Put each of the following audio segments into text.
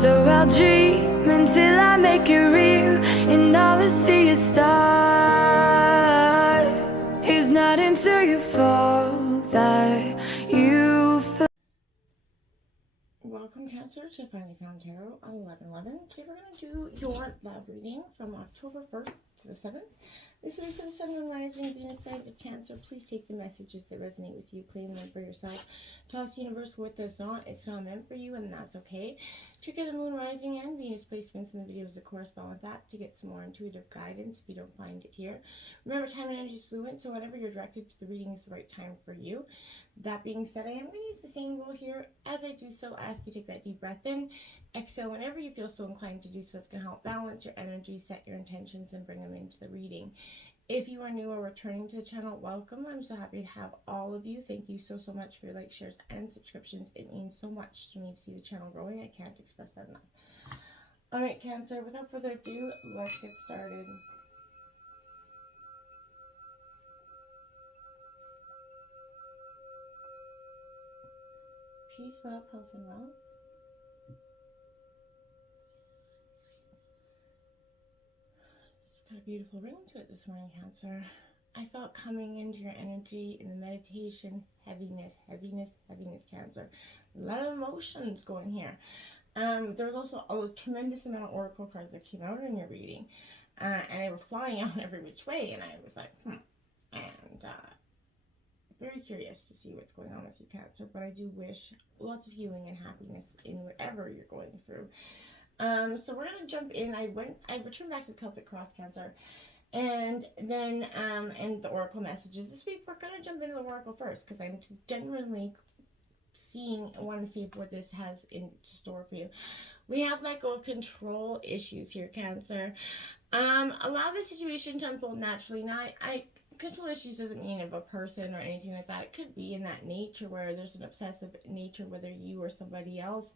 So I'll dream until I make it real, and all I see is stars. It's not until you fall that you feel. Welcome, Cancer, to Finally Found Tarot 1111. Today we're going to do your love reading from October 1st to the 7th. This will be for the Sun, Moon, Rising, Venus signs of Cancer. Please take the messages that resonate with you, claim them for yourself. Toss the universe what does not. It's not meant for you, and that's okay. Check out the Moon, Rising, and Venus placements in the videos that correspond with that to get some more intuitive guidance if you don't find it here. Remember, time and energy is fluid, so whenever you're directed to the reading is the right time for you. That being said, I am going to use the same rule here. As I do so, I ask you to take that deep breath in. Exhale whenever you feel so inclined to do so. It's going to help balance your energy, set your intentions, and bring them into the reading. If you are new or returning to the channel, welcome. I'm so happy to have all of you. Thank you so much for your likes, shares, and subscriptions. It means so much to me to see the channel growing. I can't express that enough. All right, Cancer, without further ado, let's get started. Peace, love, health, and wealth. It's got a beautiful ring to it this morning, Cancer. I felt coming into your energy in the meditation, heaviness, Cancer. A lot of emotions going here. There was also a tremendous amount of oracle cards that came out in your reading. And they were flying out every which way, and I was like, And very curious to see what's going on with you, Cancer. But I do wish lots of healing and happiness in whatever you're going through. So we're gonna jump in. I returned back to the Celtic Cross, Cancer, and then and the oracle messages this week. We're gonna jump into the oracle first because I'm genuinely want to see what this has in store for you. We have let go of control issues here, Cancer. Allow the situation to unfold naturally. Now, control issues doesn't mean of a person or anything like that. It could be in that nature where there's an obsessive nature, whether you or somebody else.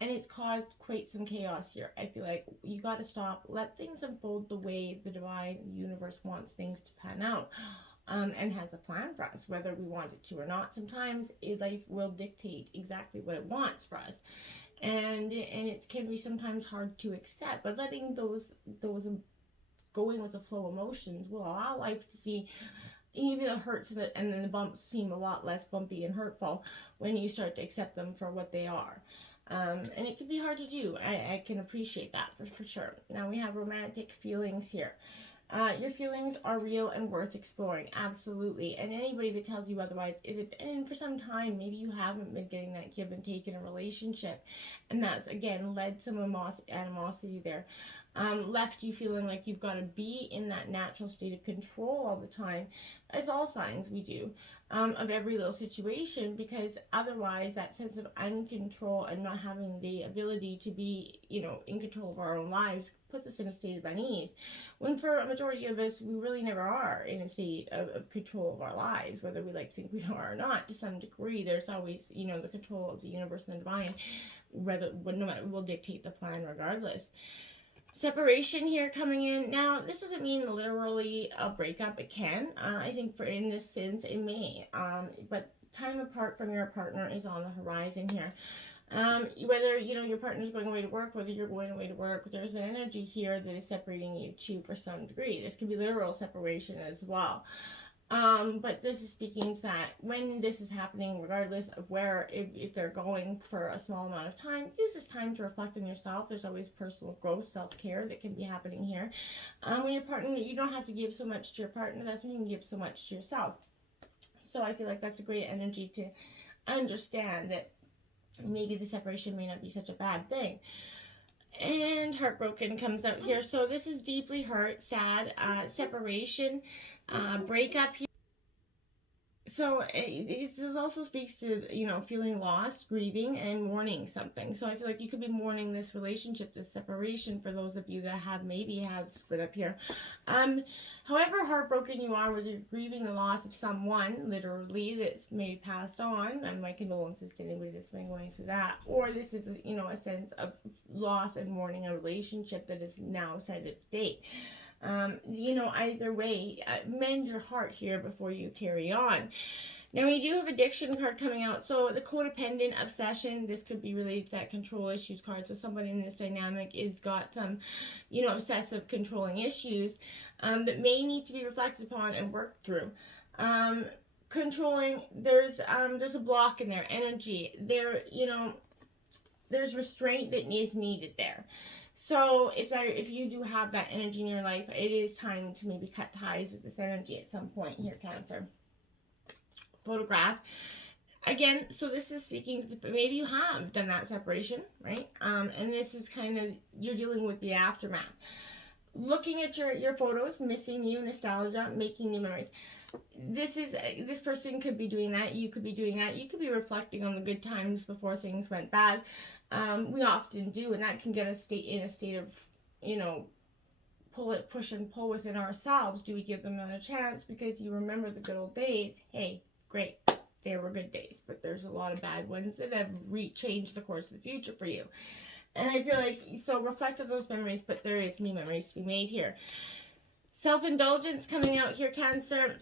And it's caused quite some chaos here. I feel like you got to stop, let things unfold the way the divine universe wants things to pan out. And has a plan for us, whether we want it to or not. Sometimes life will dictate exactly what it wants for us. And it can be sometimes hard to accept, but letting those going with the flow emotions will allow life to see even the hurts and then the bumps seem a lot less bumpy and hurtful when you start to accept them for what they are. And it can be hard to do. I can appreciate that for sure. Now we have romantic feelings here. Your feelings are real and worth exploring, absolutely. And anybody that tells you otherwise isn't. And for some time, maybe you haven't been getting that give and take in a relationship, and that's again led some animosity there. Left you feeling like you've got to be in that natural state of control all the time, as all signs we do, of every little situation, because otherwise that sense of uncontrol and not having the ability to be, in control of our own lives puts us in a state of unease. When for a majority of us, we really never are in a state of control of our lives, whether we like to think we are or not. To some degree, there's always, the control of the universe and the divine, no matter, will dictate the plan regardless. Separation here coming in. Now, this doesn't mean literally a breakup. It can. I think in this sense, it may. But time apart from your partner is on the horizon here. Whether, your partner's going away to work, whether you're going away to work, there's an energy here that is separating you too for some degree. This could be literal separation as well. But this is speaking to that when this is happening, regardless of where, if they're going for a small amount of time, use this time to reflect on yourself. There's always personal growth, self-care that can be happening here. When your partner, you don't have to give so much to your partner. That's when you can give so much to yourself. So I feel like that's a great energy to understand that maybe the separation may not be such a bad thing. And heartbroken comes out here. So this is deeply hurt, sad, separation, breakup here. So it also speaks to, feeling lost, grieving, and mourning something. So I feel like you could be mourning this relationship, this separation, for those of you that have maybe had split up here. However heartbroken you are, whether you're grieving the loss of someone, literally, that's maybe passed on, and my condolences to anybody that's been going through that, or this is, a sense of loss and mourning a relationship that is now set its date. Either way, mend your heart here before you carry on. Now we do have addiction card coming out. So the codependent obsession, this could be related to that control issues card. So somebody in this dynamic is got some, obsessive controlling issues that may need to be reflected upon and worked through. Controlling, there's a block in their energy. There's restraint that is needed there. So if you do have that energy in your life, it is time to maybe cut ties with this energy at some point here, Cancer. Photograph. Again, so this is speaking, maybe you have done that separation, right? And this is kind of, you're dealing with the aftermath. Looking at your photos, missing you, nostalgia, making new memories. This person could be doing that. You could be doing that. You could be reflecting on the good times before things went bad. We often do, and that can get us in a state of, push and pull within ourselves. Do we give them another chance because you remember the good old days? Hey, great, they were good days, but there's a lot of bad ones that have changed the course of the future for you. And I feel like, so reflect on those memories, but there is new memories to be made here. Self-indulgence coming out here, Cancer.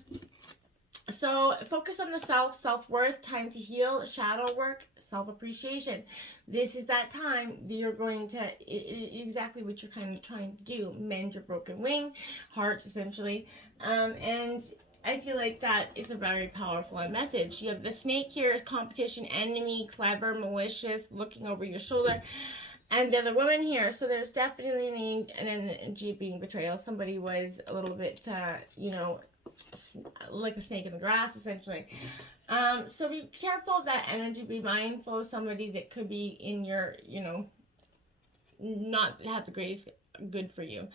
So focus on the self-worth, time to heal, shadow work, self-appreciation. This is that time that you're going to, exactly what you're kind of trying to do, mend your broken wing, heart essentially. And I feel like that is a very powerful message. You have the snake here, competition, enemy, clever, malicious, looking over your shoulder. And the other woman here, so there's definitely an energy being betrayal. Somebody was a little bit, like a snake in the grass, essentially. So be careful of that energy. Be mindful of somebody that could be in your, not have the greatest good for you.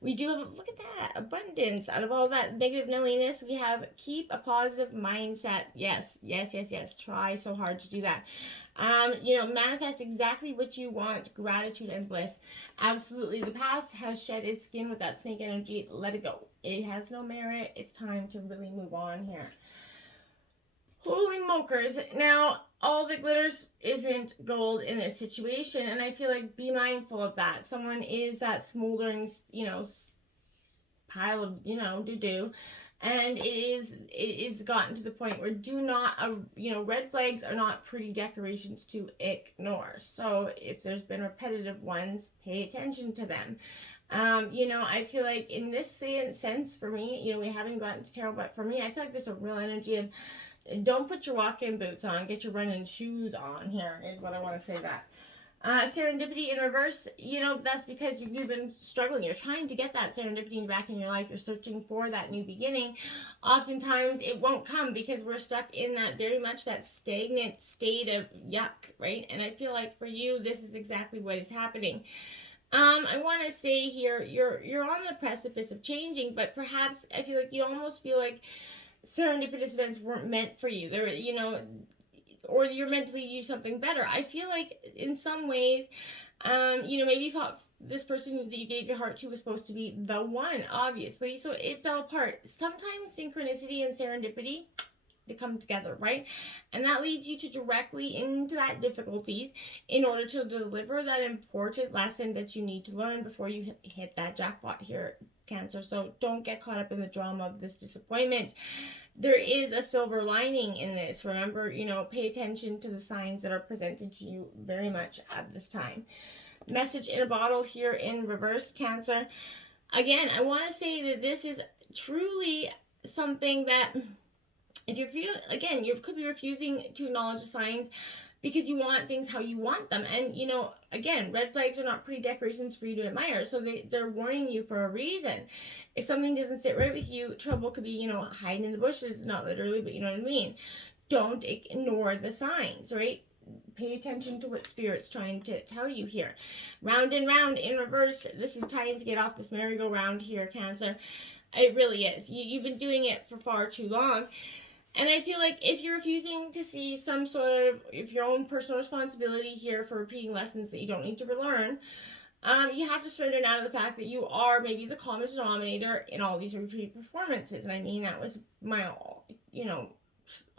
We do have, look at that, abundance. Out of all that negative nilliness, we have keep a positive mindset. Yes. Try so hard to do that. Manifest exactly what you want, gratitude and bliss. Absolutely. The past has shed its skin with that snake energy. Let it go. It has no merit. It's time to really move on here. Holy mokers. Now, all the glitters isn't gold in this situation, and I feel like be mindful of that. Someone is that smoldering, pile of, doo-doo, and it is gotten to the point where do not, red flags are not pretty decorations to ignore. So if there's been repetitive ones, pay attention to them. I feel like in this sense, for me, we haven't gotten to tarot, but for me, I feel like there's a real energy of don't put your walk-in boots on, get your running shoes on here, is what I want to say that. Serendipity in reverse, that's because you've been struggling. You're trying to get that serendipity back in your life. You're searching for that new beginning. Oftentimes, it won't come because we're stuck in that very much that stagnant state of yuck, right? And I feel like for you, this is exactly what is happening. I want to say here, you're on the precipice of changing, but perhaps I feel like you almost feel like serendipitous events weren't meant for you. They're, or you're meant to lead you something better. I feel like in some ways, maybe you thought this person that you gave your heart to was supposed to be the one, obviously, so it fell apart. Sometimes synchronicity and serendipity, they come together, right? And that leads you to directly into that difficulties in order to deliver that important lesson that you need to learn before you hit that jackpot here, Cancer. So don't get caught up in the drama of this disappointment. There is a silver lining in this. Remember, pay attention to the signs that are presented to you very much at this time. Message in a bottle here in reverse, Cancer. Again, I want to say that this is truly something that if you could be refusing to acknowledge the signs because you want things how you want them. And, again, red flags are not pretty decorations for you to admire. So they're warning you for a reason. If something doesn't sit right with you, trouble could be, hiding in the bushes, not literally, but you know what I mean. Don't ignore the signs, right? Pay attention to what Spirit's trying to tell you here. Round and round in reverse. This is time to get off this merry-go-round here, Cancer. It really is. You've been doing it for far too long. And I feel like if you're refusing to see some sort of, if your own personal responsibility here for repeating lessons that you don't need to relearn, you have to surrender now to the fact that you are maybe the common denominator in all these repeat performances. And I mean that with my,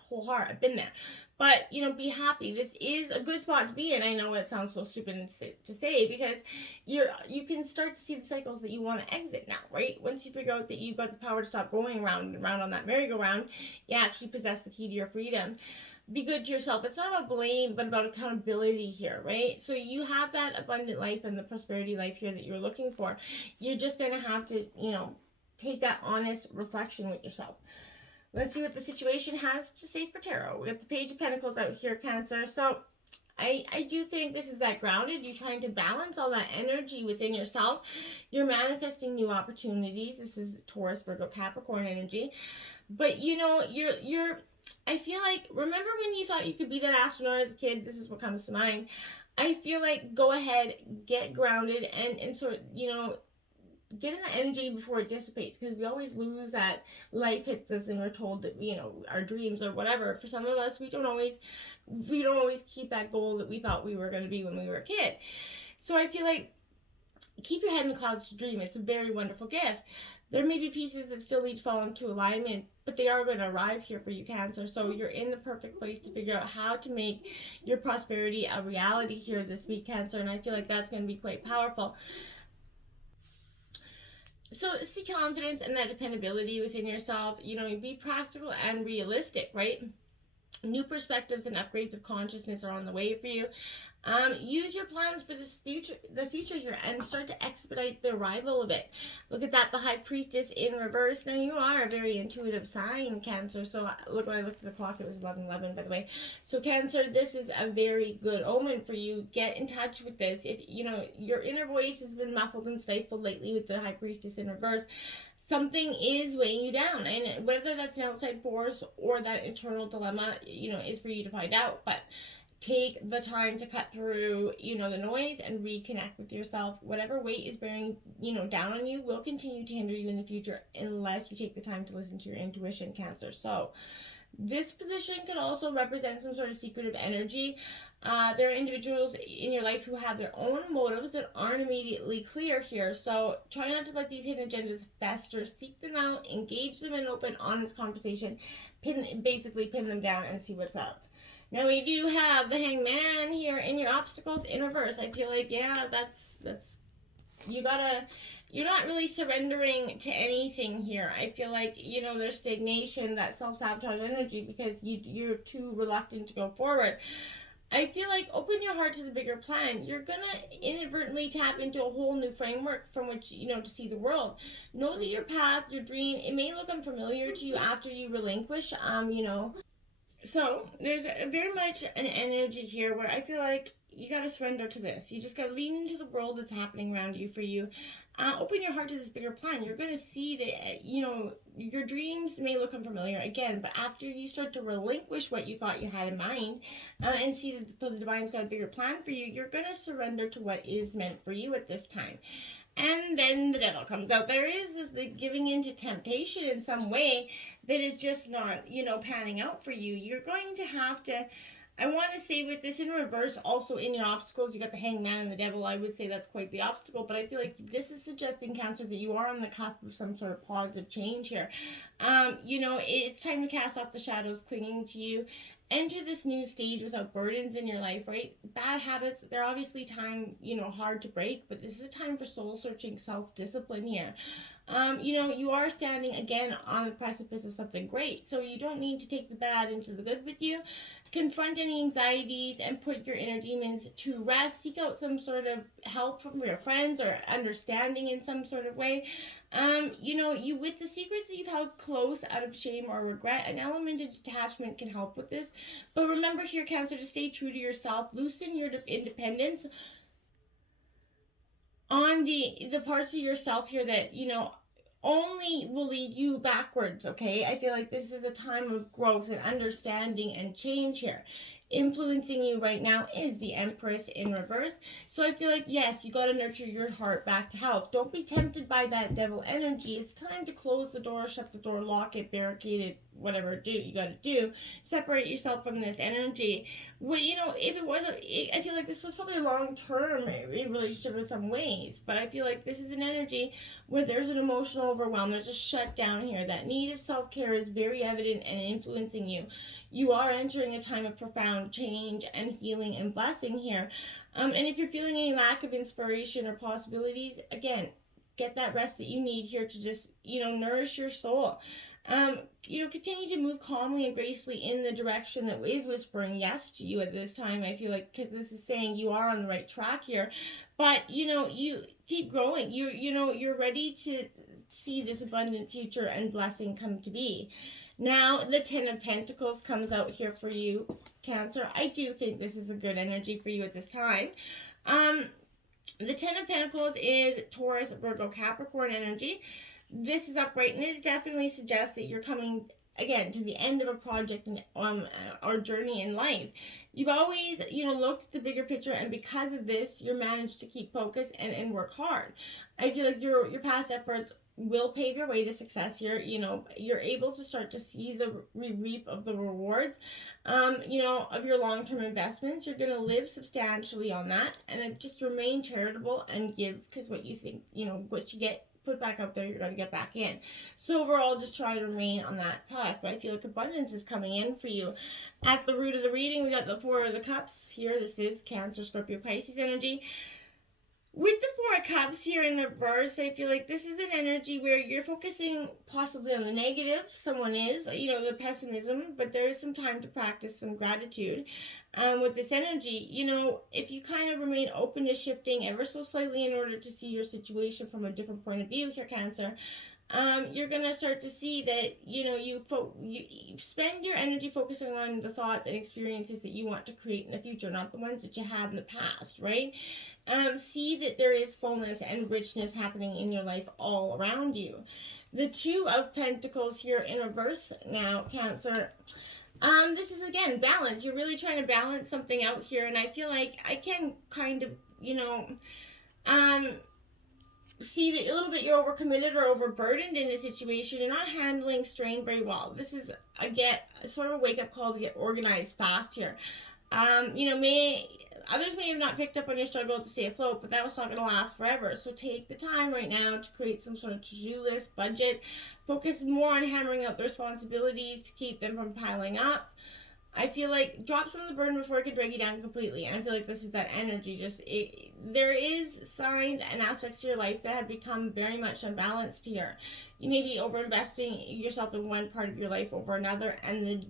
whole heart. I've been there. But, you know, be happy. This is a good spot to be in. I know it sounds so stupid to say, because you can start to see the cycles that you want to exit now, right? Once you figure out that you've got the power to stop going round and round on that merry-go-round, you actually possess the key to your freedom. Be good to yourself. It's not about blame, but about accountability here, right? So you have that abundant life and the prosperity life here that you're looking for. You're just going to have to, you know, take that honest reflection with yourself. Let's see what the situation has to say for tarot. We got the Page of Pentacles out here, Cancer. So I do think this is that grounded. You're trying to balance all that energy within yourself. You're manifesting new opportunities. This is Taurus, Virgo, Capricorn energy. But, you know, you're I feel like, remember when you thought you could be that astronaut as a kid? This is what comes to mind. I feel like go ahead, get grounded, and sort of, you know, get in that energy before it dissipates, because we always lose that. Life hits us and we're told that, you know, our dreams or whatever. For some of us, we don't always keep that goal that we thought we were going to be when we were a kid. So I feel like keep your head in the clouds to dream. It's a very wonderful gift. There may be pieces that still need to fall into alignment, but they are going to arrive here for you, Cancer. So you're in the perfect place to figure out how to make your prosperity a reality here this week, Cancer. And I feel like that's going to be quite powerful. So see confidence and that dependability within yourself. You know, be practical and realistic, right? New perspectives and upgrades of consciousness are on the way for you. Use your plans for the future here, and start to expedite the arrival of it. Look at that, the High Priestess in reverse. Now, you are a very intuitive sign, Cancer. So look, when I looked at the clock, it was 11:11, by the way. So Cancer, this is a very good omen for you. Get in touch with this. If, you know, your inner voice has been muffled and stifled lately with the High Priestess in reverse, something is weighing you down. And whether that's an outside force or that internal dilemma, you know, is for you to find out. But take the time to cut through, you know, the noise and reconnect with yourself. Whatever weight is bearing, you know, down on you will continue to hinder you in the future unless you take the time to listen to your intuition, Cancer. So this position could also represent some sort of secretive energy. There are individuals in your life who have their own motives that aren't immediately clear here. So try not to let these hidden agendas fester. Seek them out, engage them in open, honest conversation, basically pin them down and see what's up. Now we do have the Hangman here in your obstacles in reverse. I feel like, yeah, that's you're not really surrendering to anything here. I feel like, you know, there's stagnation, that self-sabotage energy, because you're too reluctant to go forward. I feel like open your heart to the bigger plan. You're going to inadvertently tap into a whole new framework from which, you know, to see the world. Know that your path, your dream, it may look unfamiliar to you after you relinquish, you know. So there's very much an energy here where I feel like you got to surrender to this. You just got to lean into the world that's happening around you for you. Open your heart to this bigger plan. You're going to see that, you know, your dreams may look unfamiliar again, but after you start to relinquish what you thought you had in mind and see that the divine's got a bigger plan for you, you're going to surrender to what is meant for you at this time. And then the devil comes out. There is this giving into temptation in some way that is just not, you know, panning out for you. You're going to have to, I want to say with this in reverse, also in your obstacles, you got the Hangman and the devil. I would say that's quite the obstacle, but I feel like this is suggesting, Cancer, that you are on the cusp of some sort of positive change here. You know, it's time to cast off the shadows clinging to you. Enter this new stage without burdens in your life, right? Bad habits, they're obviously time, you know, hard to break, but this is a time for soul-searching self-discipline here. You know, you are standing again on the precipice of something great, so you don't need to take the bad into the good with you. Confront any anxieties and put your inner demons to rest. Seek out some sort of help from your friends or understanding in some sort of way. You know, you with the secrets that you've held close out of shame or regret, an element of detachment can help with this. But remember here, Cancer, to stay true to yourself. Loosen your independence on the parts of yourself here that, you know, only will lead you backwards, okay? I feel like this is a time of growth and understanding and change here. Influencing you right now is the Empress in reverse. So I feel like, yes, you got to nurture your heart back to health. Don't be tempted by that devil energy. It's time to close the door, shut the door, lock it, barricade it, whatever you got to do. Separate yourself from this energy. Well, if it was, I feel like this was probably a long-term relationship in some ways, but I feel like this is an energy where there's an emotional overwhelm, there's a shutdown here. That need of self-care is very evident and influencing you. You are entering a time of profound change and healing and blessing here. And if you're feeling any lack of inspiration or possibilities, again, get that rest that you need here to just, nourish your soul. Continue to move calmly and gracefully in the direction that is whispering yes to you at this time. I feel like, because this is saying you are on the right track here, but you keep growing. You're ready to see this abundant future and blessing come to be. Now, the Ten of Pentacles comes out here for you, Cancer. I do think this is a good energy for you at this time. The Ten of Pentacles is Taurus, Virgo, Capricorn energy. This is upright, and it definitely suggests that you're coming, again, to the end of a project or journey in life. You've always, looked at the bigger picture, and because of this, you're managed to keep focused and work hard. I feel like your past efforts will pave your way to success here. You're able to start to see the reap of the rewards, of your long-term investments. You're going to live substantially on that, and just remain charitable and give, because what you think, what you get put back out there, you're going to get back in. So overall, just try to remain on that path. But I feel like abundance is coming in for you. At the root of the reading, we got the Four of the Cups here. This is Cancer, Scorpio, Pisces energy. With the Four of Cups here in reverse, I feel like this is an energy where you're focusing possibly on the negative. Someone is, the pessimism, but there is some time to practice some gratitude. With this energy, if you kind of remain open to shifting ever so slightly in order to see your situation from a different point of view here, Cancer, you're going to start to see that, you spend your energy focusing on the thoughts and experiences that you want to create in the future, not the ones that you had in the past, right? See that there is fullness and richness happening in your life all around you. The Two of Pentacles here in reverse now, Cancer. This is, again, balance. You're really trying to balance something out here, and I feel like I can kind of, see that a little bit you're overcommitted or overburdened in a situation. You're not handling strain very well. This is, sort of a wake-up call to get organized fast here. Others may have not picked up on your struggle to stay afloat, but that was not going to last forever. So take the time right now to create some sort of to-do list, budget. Focus more on hammering out the responsibilities to keep them from piling up. I feel like drop some of the burden before it can drag you down completely. And I feel like this is that energy. There is signs and aspects to your life that have become very much unbalanced here. You may be over-investing yourself in one part of your life over another, and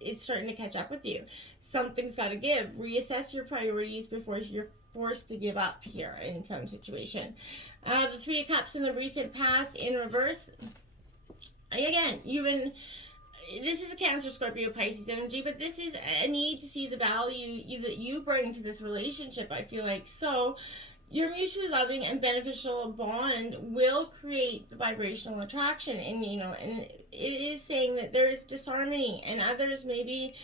it's starting to catch up with you. Something's got to give. Reassess your priorities before you're forced to give up here in some situation. The Three of Cups in the recent past in reverse. Again, this is a Cancer, Scorpio, Pisces energy, but this is a need to see the value that you bring to this relationship, I feel like. So your mutually loving and beneficial bond will create the vibrational attraction, and and it is saying that there is disharmony, and others maybe,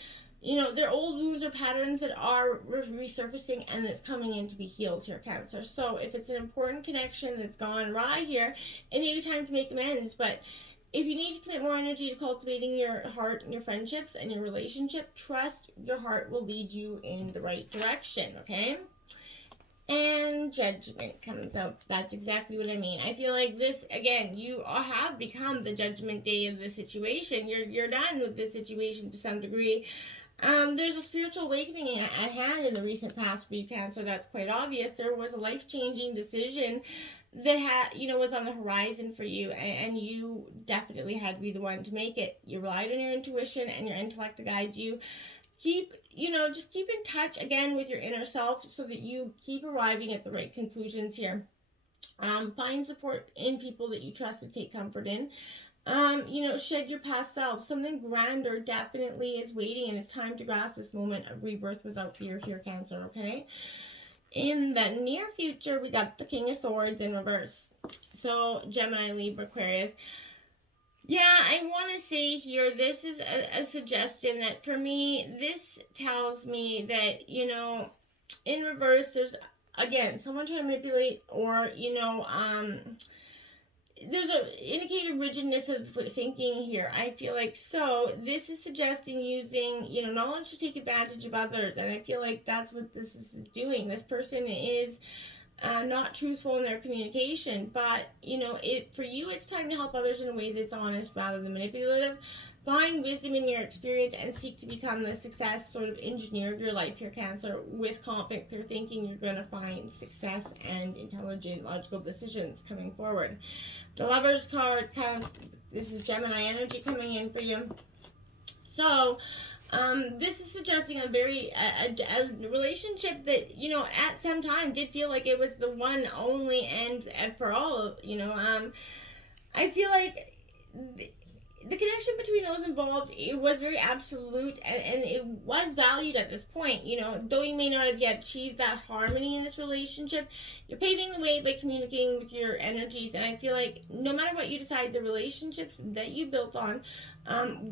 their old wounds or patterns that are resurfacing, and it's coming in to be healed here, Cancer. So if it's an important connection that's gone awry here, it may be time to make amends. But if you need to commit more energy to cultivating your heart and your friendships and your relationship, trust your heart will lead you in the right direction, okay? And Judgment comes out. That's exactly what I mean. I feel like this, again, you have become the judgment day of the situation. You're done with this situation to some degree. There's a spiritual awakening at hand in the recent past for you, Cancer. That's quite obvious. There was a life-changing decision that was on the horizon for you, and you definitely had to be the one to make it. You relied on your intuition and your intellect to guide you. Just keep in touch again with your inner self so that you keep arriving at the right conclusions here. Find support in people that you trust to take comfort in. Shed your past self. Something grander definitely is waiting, and it's time to grasp this moment of rebirth without fear here, Cancer, okay? In the near future, we got the King of Swords in reverse. So, Gemini, Libra, Aquarius. Yeah, I want to say here, this is a suggestion that for me, this tells me that, in reverse, there's, again, someone trying to manipulate or, there's a indicated rigidness of thinking here. I feel like, so this is suggesting using, knowledge to take advantage of others, and I feel like that's what this is doing. This person is not truthful in their communication, but for you, it's time to help others in a way that's honest rather than manipulative. Find wisdom in your experience and seek to become the success sort of engineer of your life here, Cancer. With confident, clear thinking, you're going to find success and intelligent, logical decisions coming forward. The Lovers card comes, this is Gemini energy coming in for you. So, this is suggesting a relationship that, at some time did feel like it was the one only and for all, I feel like the connection between those involved, it was very absolute, and it was valued at this point. Though you may not have yet achieved that harmony in this relationship, you're paving the way by communicating with your energies, and I feel like no matter what you decide, the relationships that you built on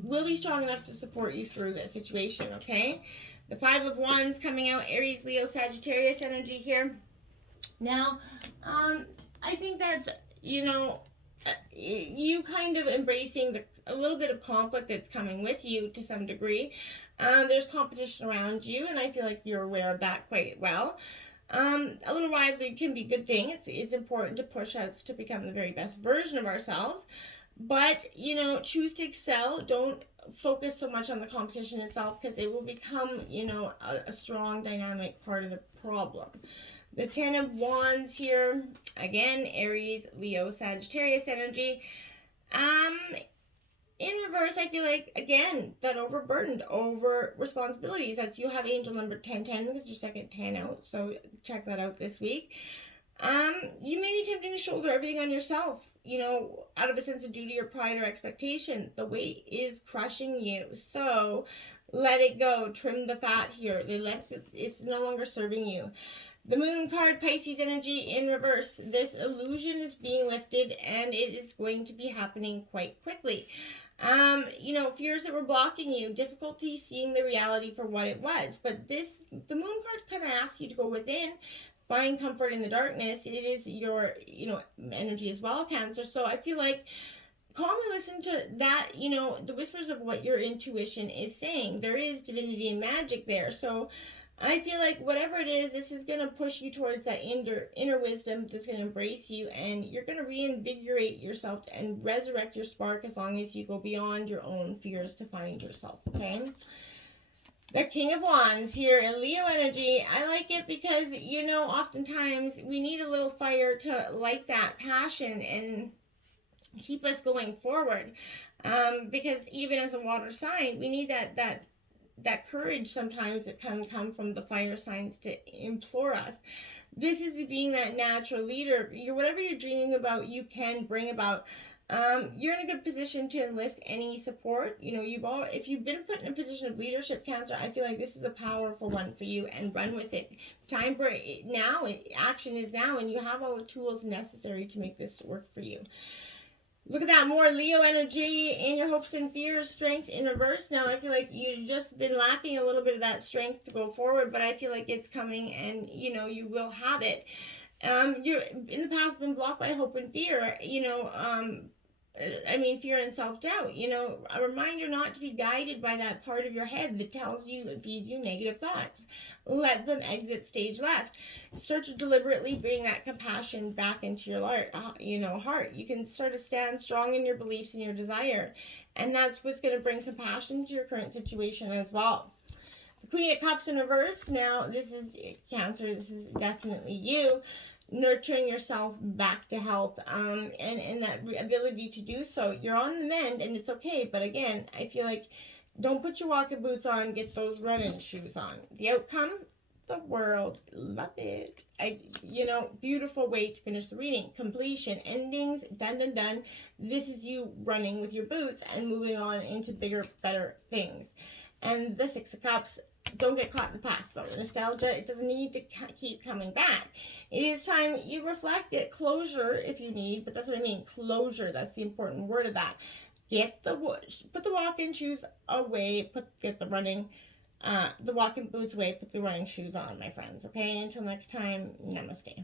will be strong enough to support you through this situation, okay? The Five of Wands coming out, Aries, Leo, Sagittarius energy here. Now, I think that's, you kind of embracing a little bit of conflict that's coming with you to some degree. There's competition around you, and I feel like you're aware of that quite well. A little rivalry can be a good thing. It's important to push us to become the very best version of ourselves. But, choose to excel. Don't focus so much on the competition itself, because it will become, a strong dynamic part of the problem. The Ten of Wands here, again, Aries, Leo, Sagittarius energy. In reverse, I feel like, again, that overburdened, over responsibilities. That's, you have angel number 1010, because your second 10 out, so check that out this week. You may be tempting to shoulder everything on yourself, out of a sense of duty or pride or expectation. The weight is crushing you, so let it go. Trim the fat here. It's no longer serving you. The Moon card, Pisces energy in reverse. This illusion is being lifted, and it is going to be happening quite quickly. Fears that were blocking you, difficulty seeing the reality for what it was. But the Moon card kind of asks you to go within, find comfort in the darkness. It is your, energy as well, Cancer. So I feel like calmly listen to that, the whispers of what your intuition is saying. There is divinity and magic there. So I feel like whatever it is, this is going to push you towards that inner wisdom that's going to embrace you, and you're going to reinvigorate yourself and resurrect your spark as long as you go beyond your own fears to find yourself, okay? The King of Wands here in Leo energy. I like it because, oftentimes we need a little fire to light that passion and keep us going forward. Because even as a water sign, we need that courage sometimes that can come from the fire signs to implore us. This is being that natural leader. Whatever you're dreaming about, you can bring about. You're in a good position to enlist any support. If you've been put in a position of leadership, Cancer, I feel like this is a powerful one for you, and run with it. Time for it now. Action is now, and you have all the tools necessary to make this work for you. Look at that, more Leo energy in your hopes and fears, strength in reverse. Now, I feel like you've just been lacking a little bit of that strength to go forward, but I feel like it's coming, and, you will have it. You're in the past been blocked by hope and fear, fear and self-doubt. A reminder not to be guided by that part of your head that tells you and feeds you negative thoughts. Let them exit stage left. Start to deliberately bring that compassion back into your heart. You can sort of stand strong in your beliefs and your desire, and that's what's going to bring compassion to your current situation as well. The Queen of Cups in reverse. Now, this is Cancer. This is definitely you. Nurturing yourself back to health, and that ability to do so. You're on the mend, and it's okay, but again, I feel like don't put your walking boots on, get those running shoes on. The outcome, the world, love it. Beautiful way to finish the reading. Completion, endings, done. This is you running with your boots and moving on into bigger, better things. And the Six of Cups, don't get caught in the past, though. Nostalgia, it doesn't need to keep coming back. It is time you reflect, get closure if you need, but that's what I mean, closure. That's the important word of that. Put the walking shoes away, get the walking boots away, put the running shoes on, my friends, okay? Until next time, namaste.